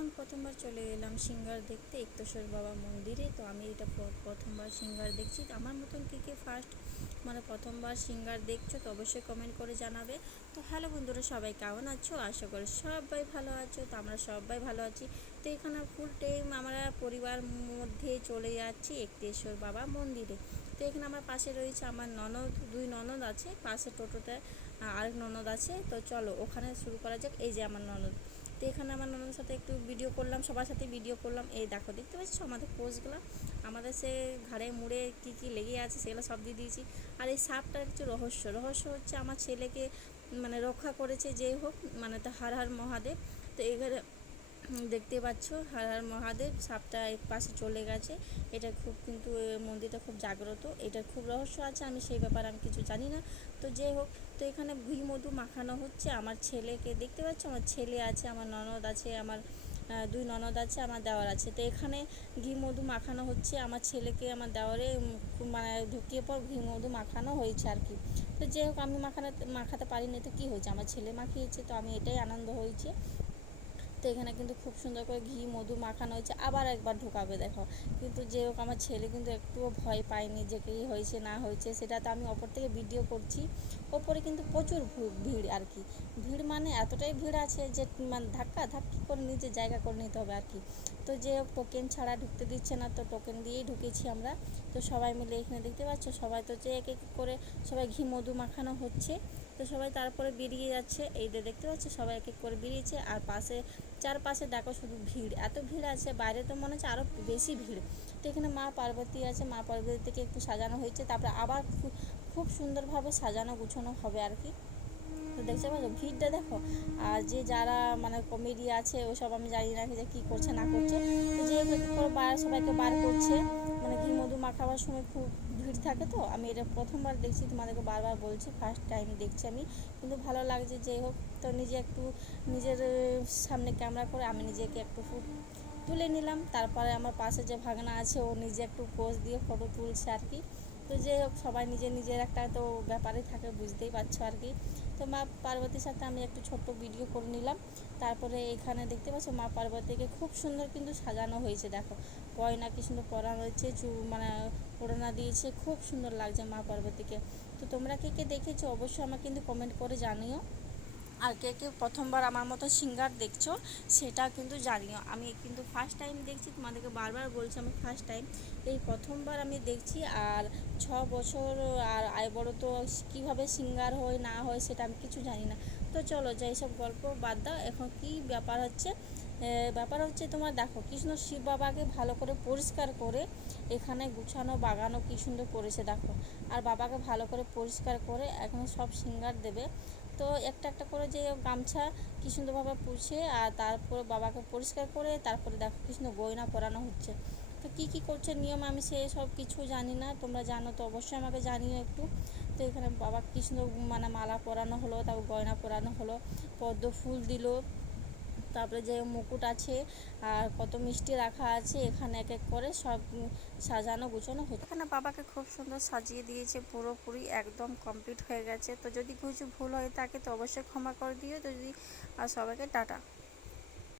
আমি প্রথমবার চলে এলাম সিঙ্গার দেখতে একতেশ্বর বাবা মন্দিরে। তো আমি এটা প্রথমবার সিঙ্গার দেখছি। আমার মতন কে কে ফার্স্ট মানে প্রথমবার সিঙ্গার দেখছ তো অবশ্যই কমেন্ট করে জানাবে। তো হ্যালো বন্ধুরা, সবাই কেমন আছো? আশা করি সবাই ভালো আছো। তো আমরা সবাই ভালো আছি। তো এখানে ফুল টাইম আমরা পরিবার মধ্যে চলে যাচ্ছি একতেশ্বর বাবা মন্দিরে। তো এখানে আমার পাশে রয়েছে আমার ননদ, দুই ননদ আছে। পাশে টোটোতে আরেক ননদ আছে। তো চলো ওখানে শুরু করা যাক। এই যে আমার ননদ। তো এখানে আমার ননদের সাথে একটু ভিডিও করলাম, সবার সাথে ভিডিও করলাম। এই দেখো, দেখতে পাচ্ছি? আমাদের পোস্টগুলো, আমাদের সে ঘাড়ে মুড়ে কি কি লেগে আছে সেগুলো সব দিয়ে দিয়েছি। আর এই সাপটার একটু রহস্য। রহস্য হচ্ছে আমার ছেলেকে মানে রক্ষা করেছে যেই হোক মানে তো হার হার মহাদেব। তো এখানে দেখতে পাচ্ছ হার মহাদেব সাপটা এক পাশে চলে গেছে। এটা খুব কিন্তু মন্দিরটা খুব জাগ্রত। এটার খুব রহস্য আছে, আমি সেই ব্যাপারে আমি কিছু জানি না। তো যে হোক, তো এখানে ঘি মধু মাখানো হচ্ছে। আমার ছেলেকে দেখতে পাচ্ছ? আমার ছেলে আছে, আমার ননদ আছে, আমার দুই ননদ আছে, আমার দেওয়ার আছে। তো এখানে ঘি মধু মাখানো হচ্ছে। আমার ছেলেকে আমার দেওয়ারে মানে ঢুকিয়ে পর ঘি মধু মাখানো হয়েছে আর কি। তো যে হোক, আমি মাখানো, মাখাতে পারিনি, তো কী হয়েছে? আমার ছেলে মাখিয়েছে, তো আমি এটাই আনন্দ হয়েছে। তো এখানে কিন্তু খুব সুন্দর করে ঘি, মধু মাখানো হয়েছে। আবার একবার ঢোকাবে, দেখো। কিন্তু যে হোক, আমার ছেলে কিন্তু একটুও ভয় পায়নি যে কী হয়েছে, না হয়েছে, সেটা তো আমি ওপর থেকে ভিডিও করছি। ওপরে কিন্তু প্রচুর ভিড় আর কি। ভিড় মানে এতটাই ভিড় আছে যে মানে ধাক্কা, ধাক্কি করে নিজে জায়গা করে নিতে হবে আর কি। তো যে টোকেন ছাড়া ঢুকতে দিচ্ছে না, তো টোকেন দিয়েই ঢুকেছি আমরা। তো সবাই মিলে এখানে দেখতে পাচ্ছ, সবাই তো যে এক এক করে সবাই ঘি, মধু মাখানো হচ্ছে। তো সবাই তারপরে বেরিয়ে যাচ্ছে। এই যে দেখতে পাচ্ছ, সবাই এক এক করে বেরিয়েছে। আর পাশে, চারপাশে দেখো শুধু ভিড়। এত ভিড় আছে, বাইরে তো মনে হচ্ছে আরও বেশি ভিড়। তো এখানে মা পার্বতী আছে, মা পার্বতী থেকে একটু সাজানো হয়েছে। তারপরে আবার খুব সুন্দরভাবে সাজানো গুছানো হবে আর কি। তো দেখতে পাচ্ছ, ভিড়টা দেখো। আর যে যারা মানে কমেডি আছে, ওসব আমি জানি না যে কী করছে, না করছে। তো যে করে বার, সবাইকে বার করছে মানে ঘি মধু মাখাবার সময় খুব ভিড় থাকে তো? আমি এটা প্রথমবার দেখছি, তোমাদেরকে বারবার বলছি ফার্স্ট টাইম দেখছি আমি। কিন্তু ভালো লাগছে যে হোক, তো নিজে একটু নিজের সামনে ক্যামেরা করে আমি নিজেকে একটু তুলে নিলাম। তারপরে আমার পাশে যে ভাগনা আছে, ও নিজে একটু পোজ দিয়ে ফটো তুলছে আর কি। তো যে হোক, সবাই নিজের নিজের একটা তো ব্যাপারে থাকে, বুঝতেই পারছ আর কি। তো মা, পার্বতীর সাথে আমি একটু ছোট্ট ভিডিও করে নিলাম। তারপরে এখানে দেখতে পাচ্ছ মা পার্বতীকে খুব সুন্দর কিন্তু সাজানো হয়েছে, দেখো। গয়না কি সুন্দর পরানো হয়েছে, চু মানে ওড়না দিয়েছে, খুব সুন্দর লাগছে মা পার্বতীকে। তো তোমরা কে কে দেখেছ অবশ্যই আমাকে কিন্তু কমেন্ট করে জানিও। আর কে কে প্রথমবার আমার মতো সিঙ্গার দেখছ, সেটা কিন্তু জানিও। আমি কিন্তু ফার্স্ট টাইম দেখছি, তোমাদেরকে বারবার বলছি আমি ফার্স্ট টাইম এই প্রথমবার আমি দেখছি আর ছ বছর আর আয় বড় তো কীভাবে সিঙ্গার হয়, না হয় সেটা আমি কিছু জানি না। তো চলো, যাই সব গল্প বাদ দাও। এখন কি ব্যাপার হচ্ছে? ব্যাপার হচ্ছে তোমার দেখো, কৃষ্ণ শিব বাবাকে ভালো করে পরিষ্কার করে এখানে গুছানো, বাগানো কি সুন্দর করেছে, দেখো। আর বাবাকে ভালো করে পরিষ্কার করে এখন সব সিঙ্গার দেবে। তো একটা একটা করে যে গামছা কী সুন্দরভাবে পুষে আর তারপর বাবাকে পরিষ্কার করে তারপরে দেখো কি সুন্দর গয়না পরানো হচ্ছে। তো কী কী করছে নিয়ম আমি সে সব কিছু জানি না, তোমরা জানো তো অবশ্যই আমাকে জানিও একটু। তো এখানে বাবা কৃষ্ণ মানে মালা পরানো হলো, তারপর গয়না পরানো হলো, পদ্ম ফুল দিল তারপরে যে মুকুট আছে আর কত মিষ্টি রাখা আছে, এখানে এক এক করে সব সাজানো গুছানো হচ্ছে। এখানে বাবাকে খুব সুন্দর সাজিয়ে দিয়েছে, পুরোপুরি একদম কমপ্লিট হয়ে গেছে। তো যদি কিছু ভুল হয়ে থাকে তো অবশ্যই ক্ষমা করে দিও। তো যদি, আর সবাইকে টাটা।